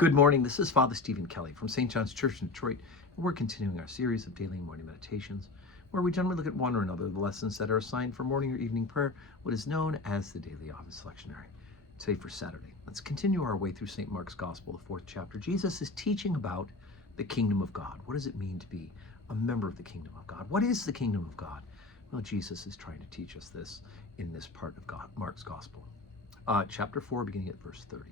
Good morning. This is Father Stephen Kelly from St. John's Church in Detroit, and we're continuing our series of daily and morning meditations, where we generally look at one or another of the lessons that are assigned for morning or evening prayer, what is known as the Daily Office Lectionary. Today for Saturday, let's continue our way through St. Mark's Gospel, the 4th chapter. Jesus is teaching about the kingdom of God. What does it mean to be a member of the kingdom of God? What is the kingdom of God? Well, Jesus is trying to teach us this in this part of Mark's Gospel. Chapter 4, beginning at verse 30.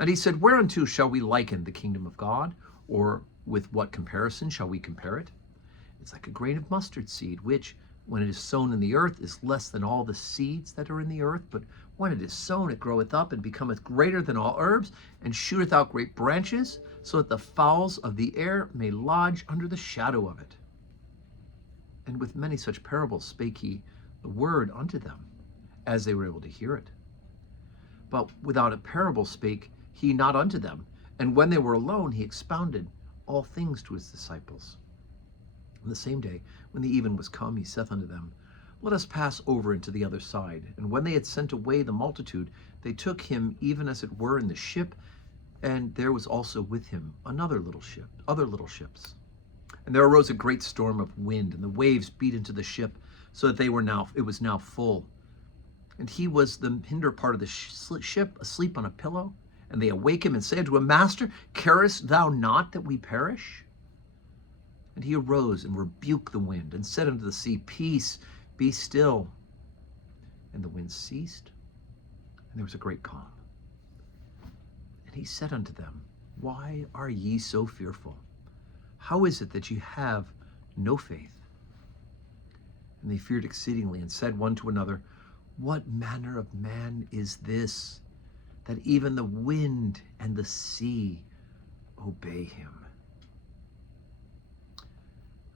And he said, "Whereunto shall we liken the kingdom of God? Or with what comparison shall we compare it? It's like a grain of mustard seed, which, when it is sown in the earth, is less than all the seeds that are in the earth. But when it is sown, it groweth up and becometh greater than all herbs, and shooteth out great branches, so that the fowls of the air may lodge under the shadow of it." And with many such parables spake he the word unto them, as they were able to hear it. But without a parable spake he not unto them. And when they were alone, he expounded all things to his disciples. On the same day, when the even was come, he saith unto them, "Let us pass over into the other side." And when they had sent away the multitude, they took him even as it were in the ship, and there was also with him other little ships. And there arose a great storm of wind, and the waves beat into the ship, so that it was now full. And he was the hinder part of the ship, asleep on a pillow. And they awake him and say unto him, "Master, carest thou not that we perish?" And he arose and rebuked the wind, and said unto the sea, "Peace, be still." And the wind ceased, and there was a great calm. And he said unto them, "Why are ye so fearful? How is it that ye have no faith?" And they feared exceedingly, and said one to another, "What manner of man is this, that even the wind and the sea obey him?"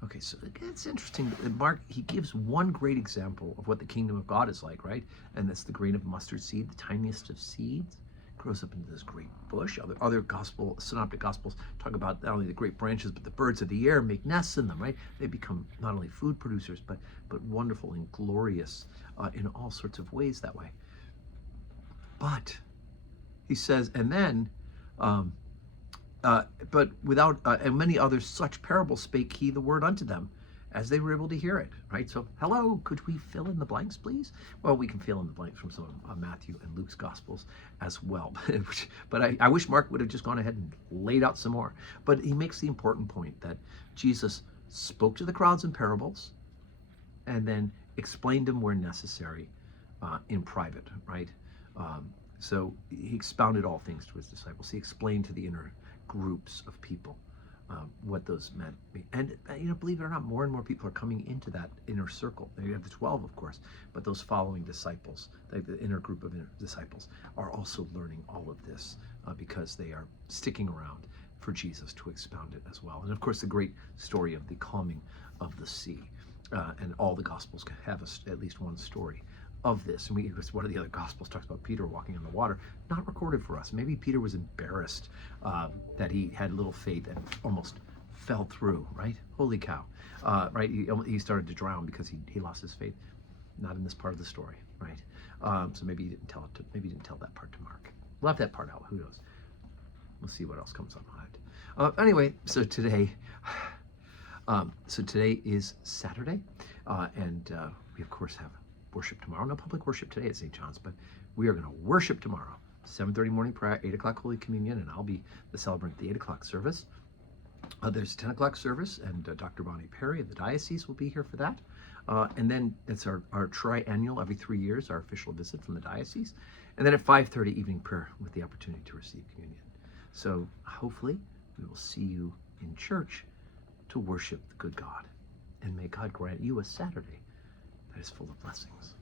Okay, so it's interesting that Mark, he gives one great example of what the kingdom of God is like, right? And that's the grain of mustard seed, the tiniest of seeds, grows up into this great bush. Other synoptic gospels talk about not only the great branches, but the birds of the air make nests in them, right? They become not only food producers, but wonderful and glorious in all sorts of ways that way. But he says, and then, but without, and many others such parables spake he the word unto them, as they were able to hear it, right? So, hello, could we fill in the blanks, please? Well, we can fill in the blanks from some of Matthew and Luke's Gospels as well. But I wish Mark would have just gone ahead and laid out some more. But he makes the important point that Jesus spoke to the crowds in parables and then explained them where necessary in private, right? So he expounded all things to his disciples. He explained to the inner groups of people what those meant. And, believe it or not, more and more people are coming into that inner circle. You have the 12, of course, but those following disciples, the inner group of inner disciples, are also learning all of this because they are sticking around for Jesus to expound it as well. And, of course, the great story of the calming of the sea. And all the Gospels have at least one story of this. And one of the other Gospels talks about Peter walking on the water, not recorded for us. Maybe Peter was embarrassed that he had little faith and almost fell through, right? Holy cow, right? He started to drown because he lost his faith. Not in this part of the story, right? So maybe he didn't tell that part to Mark. Left that part out. Who knows? We'll see what else comes on it. Anyway, so today is Saturday, and we of course have worship tomorrow. No public worship today at St. John's, but we are going to worship tomorrow. 7:30 morning prayer, 8 o'clock Holy Communion, and I'll be the celebrant at the 8 o'clock service. There's a 10 o'clock service, and Dr. Bonnie Perry of the diocese will be here for that. And then it's our triennial, every 3 years, our official visit from the diocese. And then at 5:30, evening prayer with the opportunity to receive communion. So hopefully we will see you in church to worship the good God. And may God grant you a Saturday that is full of blessings.